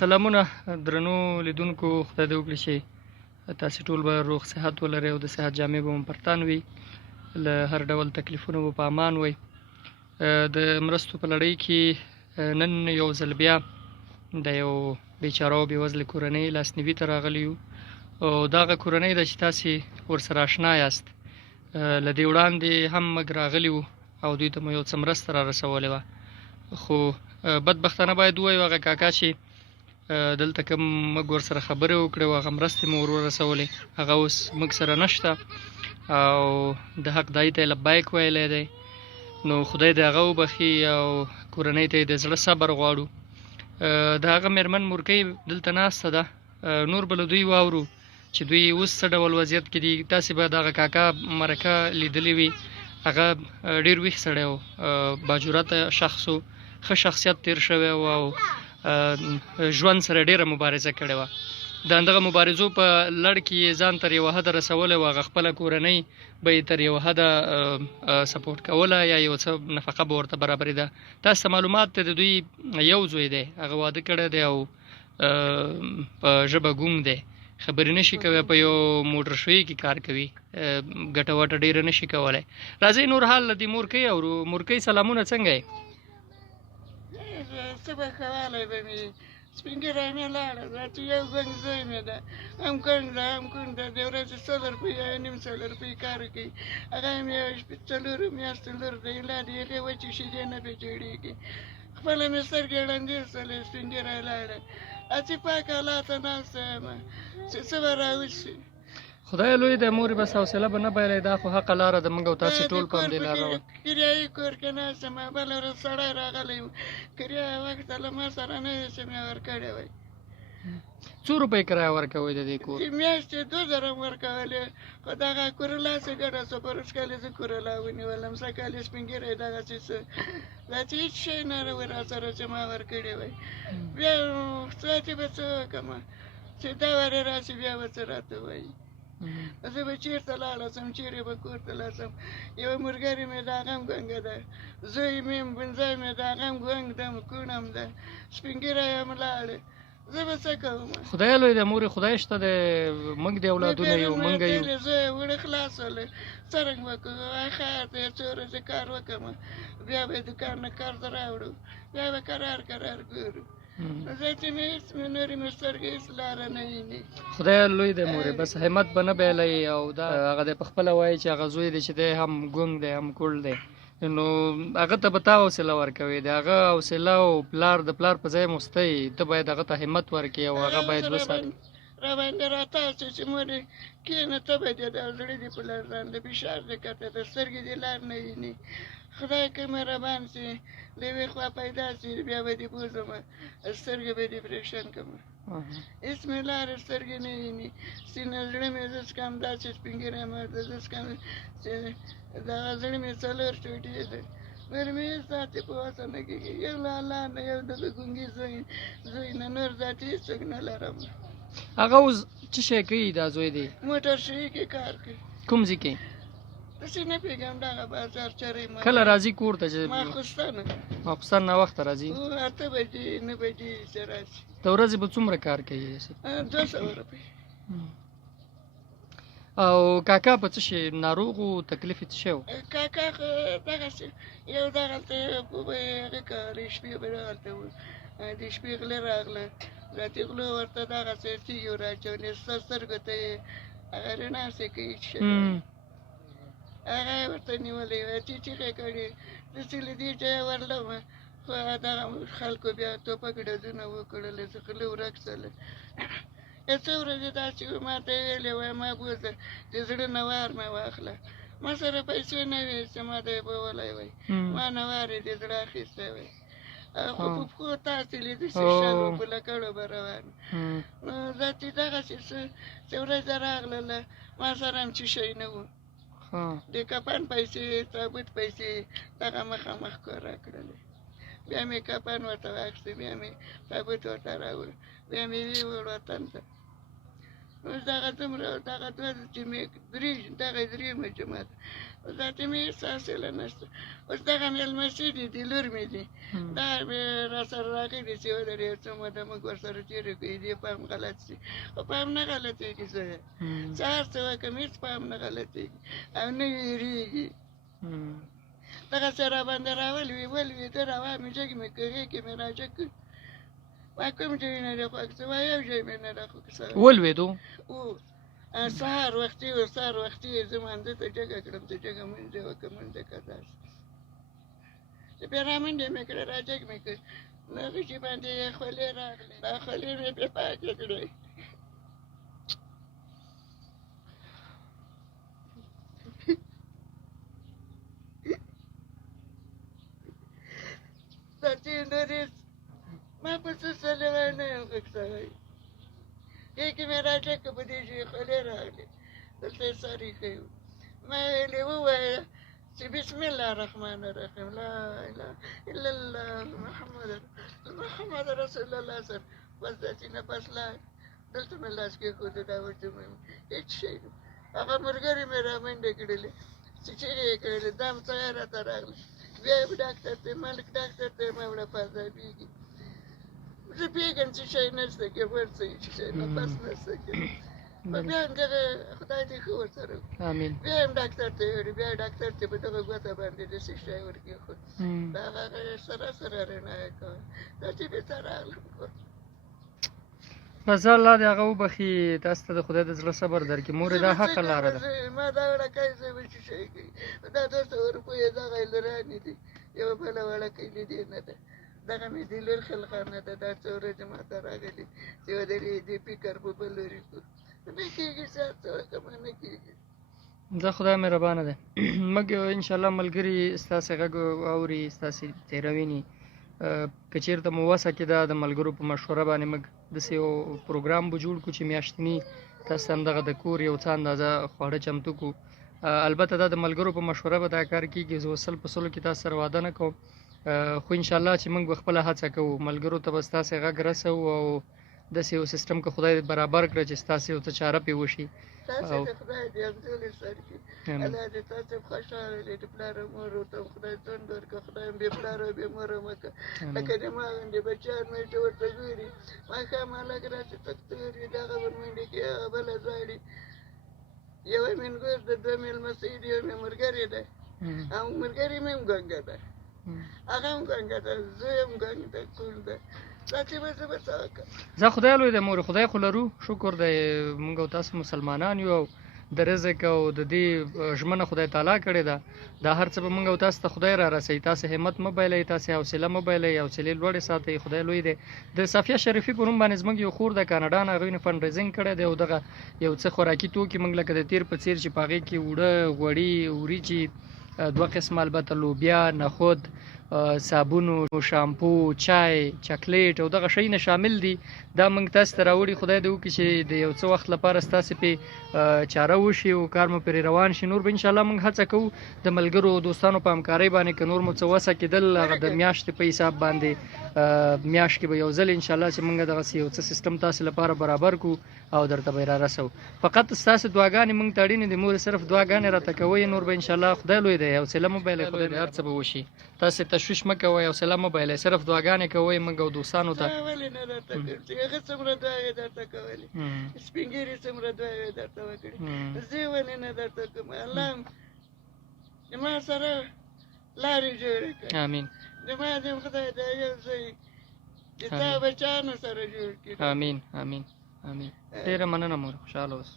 سلامونه درنو لیدونکو، خدای دې وکړي چې تاسې ټول به روغ صحت ولرئ او د صحت جامې به مو پر تن وي، له هر ډول تکلیفونو به په امان وئ. د مرستو په لړۍ کې نن یو ځل بیا د یو بیچاره او بېوزلې کورنۍ لاسنیوي ته راغلي یو، او دغه کورنۍ ده چې تاسې ورسره اشنا یاست. له دې وړاندې هم موږ راغلي وو او دوی ته مو یو څه مرسته را رسولې وه، خو بدبختانه باید ووایو هغه کاکا چې دلته کوم موږ ورسره خبرې وکړې او هغه مرستې مو ور ورسولې، هغه اوس موږ سره نشته او د حق دایي ته یې لبیک ویلی دی. نو خدای دې هغه وبخي او کورنۍ ته یې د زړه صبر غواړو. د هغه مېرمن مورکۍ دلته ناسته ده، نور به له دوی واورو چې دوی اوس څه ډول وضعیت کې دي. تاسې به دغه کاکا مرکه لیدلې وي، هغه ډېر ویښ سړی و، باجرته شخص و، ښه شخصیت تېر شوی و او ژوند سره ډېره مبارزه کړې وه. د همدغه مبارزو په لړ کې یې ځان تر یوه حده رسولی و، هغه خپله کورنۍ به یې تر یوه حده سپورټ کوله یا یو څه نفقه به ورته برابرېده. تاسو ته معلومات دی د دوی یو زوی دی، هغه واده کړی دی او په ژبه ګونګ دی، خبرې نشي کوی، په یو موټر شوي کې کار کوي، ګټه وټه ډېره نشي کولی. راځئ نور حال له دې مورکۍ اورو. مورکۍ سلامونه، څنګه یې؟ څه به کولی به مې سپین ږیری مې لاړه، دا چې یو ګنګ زوی مې ده، هم کڼ ده هم کونډ ده، د ورځې 100 روپۍ یا نیم 100 روپۍ کار کوي، هغه هم یو څلورو میاشتو لور دی، لا د هغې وچې شیدې نه پرې جوړېږي. خپله مې سترګې ړندې شولې، سپین ږیری لاړه، هسې پاک الله ته ناسته یم چې څه به راوشي. خدای لوی دی، مورې بس حوصله به نه بایلئ، دا خو حقه لاره ده، موږ او تاسې ټول په همدې لاره وو. کریایي کور کې ناست یم، بله ورځ سړی راغلی و، کریایه وخته له ما سره نه وي چې مې ورکړې وی. څو روپۍ کرایه ورکوئ د دې کور؟ میاشتې 2000 م ورکولې، خو دغه کوره لاسې ګډه شوه، په روز کال یې زه کوره لا ونیولم، سږ کال یې سپین ږیری دغسې څه دا چې هېڅ شی نه و راسره چې ما ورکړی وی. بیا ساعتې به څه وکړمه چې دا ورې راشي، بیا به څه راته وایي. زه به چېرته لاړه شم، چېرې به کور ته لاړ شم. یوه ملګرې مې د هغه هم ګونګه ده، زوی مې هم بنځی مې د هغه هم ګونګ ده، کوڼ هم ده، سپین ږیری هم لاړې، زه به څه کوم؟ خدای لوی دی مورې، خدای شته دی، موږ د اولادونه یو، موږ یو. زه وړه خلاصوله، څرنګه به کوو؟ ښار ته یو څو ورځې کار وکړم، بیا به یې دوکان نه کار ته راوړو، بیا به کرار ګورو. زه چې مې هېڅ مې نورې مې سترګې هېڅ لاره نه ویني. خدای لوی دی مورې، بس همت به نه بایلئ. او دا هغه دی پخپله وایي چې هغه زوی دی چې دی هم ګونګ دی هم کوړ دی، نو هغه ته به تا حوصله ورکوې، د هغه حوصله او پلار د پلار په ځای مستی، ته باید هغه ته همت ورکړې او هغه باید وساتې. راباندې راتاو شو چې مورې کښېنه، ته به دې دا زړه دې په لړزان د فشار دې کته ده، سترګې دې لار نه ویني. خدای که مهربان شي له یوې خوا پیدا شي، بیا به دې بوځم، سترګې به دې پرېشن کړم، هېڅ مې لارې سترګې نه ویني. سینه زړه مې زه څکم داسې سپین ږیری مړ ده، زه څکم چې دغه زړه مې 4 ټوټې ده، نور مې هېڅ ذاتې په وسه نه کېږي، یو له الله نه، یو د ګونګي زوی نه، نور ذاتې هېڅوک نه لرم. هغه اوس څه شی کوي دا زوی دی؟ موټر شوي کې کار کوي. کوم ځای کې؟ داسې نه پوهېږم، دغه بازار چرې کله راځي کور ته؟ چې ماخوستنه ماخوستن ناوخته راځي، 8 بجې 9 بجې چې راشي. د ورځې به څومره کار کوي؟ 200 روپۍ. او کاکا په څه شي ناروغ و؟ تکلیف یې څه شی و؟ کاکا خو دغسې یو دغلته هغې کولې، شپې به دغلته و، د شپې غله راغله، راتې غلو ورته دغسې تیږې ور اچولې، سترګو ته یې هغه رڼاسې کوي چې هغه یې ورته نیولی وه، چیغې کړې، داسې له دې ځایه ورلمه، خو دغه خلکو بیا ټوپک ډزونه وکړل، زه غله ورک شوله. یو څو ورځې داسې و، ما ته یې ویلې وی ما بوځه د زړه نه وار مې واخله، ما سره پیسې نه وې چې ما ته یې بولی وی، ما نه وار یې د زړه اخیستی وی، خو په پښو تاسېلې داسې شل و، په لکړو به روان. نو زه چې دغسې څه ورځې راغلله، ما سره هم څه شی نه و، د کفن پیسې، تابوت پیسې دغه مخامخ کور راکړلې، بیا مې کفن ورته واخیستې، بیا مې تابوت ورته راوړ، بیا مې ویوړ وطن ته. اوس دغه دومره دغه دوه چې مې دغه درېیمه جمعه ده اوس دا ته مې احساس یې نشته اوس دغه مېلمستې دي د لور مې دي دا مې را سره راغلي چې ولرې یو څه موده موږ ورسره تېره کړې دې پام غلط شي خو پام نه غلطېږي زه چې هر څه وکړم هېڅ پام نه غلطېږي او نه وېرېږي دغسې راباندې ولوېده روا مې جګ مې کړې کې مې را جګ کړ ما کوم ځای نه دی خوښ څه وایي یو ځای مې نه دی خوښ څه ولوېدو سهار وختي یې زه مانځه ته جګه کړم چې جګه منځ یې وکړه منځه که داسې چې بیا رامنډې مې کړې را جګ مې کړ نو هغې چې باندې یې خولې راغلې دا خولې مې پرې پاکې کړې دا چې نورې ما په څه سلیوی نه یم غږ سوی یکې مې را جګ کړه په دې چې خولې راغلې دلته یې سر ایښی و ما ویلې ووایه چې بسم الله الرحمن الرحیم لا اله الا الله محمد رسول الله سر بس داسې نه بس لاړ دلته مې لاس کېښوده دا ورته مې هېڅ شی نه هغه ملګرې مې را منډې کړلې چې چیغې یې کړلې دا څه راته راغله بیا یې ډاکټر ته ملک ډاکټر ته یې ما وړه پازابېږي زه پوهېږم چې شی نشته کې ورڅه چې شی نفس نشته کې بیا هم دغه خدای دې ښه ورسره آمین بیا هم ډاکټر ته یې بیا ډاکټر ته په دغه ګوته باندې داسې شی ورکېښود دا هغه سره رڼا یې کوه دا چې بېرته راغلم کور بس الله دې هغه وبخي تاسو ته د خدای د زړه صبر درکړي مورې دا حقه لاره ده ما دا وړکۍ زه به چې شی کوي دا 200 روپۍ دغه لرانې دي یوه بله وړکۍ د دې نه ده دغه مې د لور خلخانه ده دا څو ورځې ما ته راغلي چې ودرې دې فکر په بل لوري کړو نه کېږي چې هر څه وکړم نه کېږي زه خدای مهربانه دی موږ انشاءالله ملګري ستاسې غږ اوري ستاسې تېروینې که چېرته مو وسه کې ده د ملګرو په مشوره باندې موږ داسې یو پروګرام به جوړ کړو چې میاشتني تاسو ته همدغه د کور یو څه اندازه خواړه چمتو کړو البته دا د ملګرو په مشوره به دا کار کېږي زه 100% کې تاسو سره وعده نه کوم خو انشاءالله چې موږ به خپله هڅه کوو ملګرو ته به ستاسې غږ رسوو او داسې یو سیستم که خدای برابر کړه چې ستاسې یو څه چاره پرې وشي تاسې د خدای دې همزولې سر کړي الله دې تاسې خوشحاله کړي د پلار او مور ورته خدای ژوند ورکړه خدای هم بې پلاره او بې موره مه کړه لکه د ما غوندې بچیان مې چې ورته ګوري ماښام هلک راسي تکتور وي دغه ورمنډې کې هغه بله ژاړي یوه مینګور د دوه مېلمستۍ دي یو مې ملګرې ده او ملګرې مې هم ګونګه ده هغه هم ګونګه ده زوی هم ګونګ ده کول ده زه خدای لوی دی مور خدای خو لرو شکر دی موږ او تاسو مسلمانان یو او د رزق او د دې ژمنه خدای تعالی کړې ده دا هر څه به موږ او تاسو ته خدای را رسوي تاسو همت مه بایلئ تاسو حوصله مه بایلئ حوصلې لوړې ساتئ خدای لوی دی د صافیه شریفي په نوم باندې زموږ یو خور د کاناډا نه هغوی نه فنډ ریزینګ کړی دی او دغه یو څه خوراکي توکي موږ لکه د تیر په څیر چې په هغې کې اوړه غوړي وریجې دوه قسمه البته لوبیا نخود صابونو شامپو چای چاکلیټ او دغه شیونه شامل دي دا موږ تاسو ته راوړي خدای دې وکړي چې د یو څه وخت لپاره ستاسې پې چاره وشي او کار مو پرې روان شي نور به انشاءالله موږ هڅه کوو د ملګرو دوستانو په همکارۍ باندې که نور مو څه وسه کېدل هغه د میاشتې په حساب باندې میاشت کې به یو ځل انشاءالله چې موږ دغسې یو څه سیستم تاسې لپاره برابر کړو او درته به یې را رسوو فقط ستاسې دعاګانې موږ ته اړینې دي مورې صرف دعاګانې راته کوئ نور به انشاءالله خدای لوی دی حوصله مه بایلئ خدای دې هر څه به وشي تاسې تشویش مه کوئ حوصله مه بایلئ صرف دعاګانې کوئ موږ او دوستانو ته ولې نه درته کوم چې هغه څومره دعاګانې درته کولې سپین ږیري څومره دعاګانې درته وکړې زه ولې نه درته کوم الله زما سره لارې جوړې کړي امین زما دې خدای دا یو ځای چې تا بچیانو سره جوړ کړي امین امین امین ډېره مننه مور خوشحاله اوسه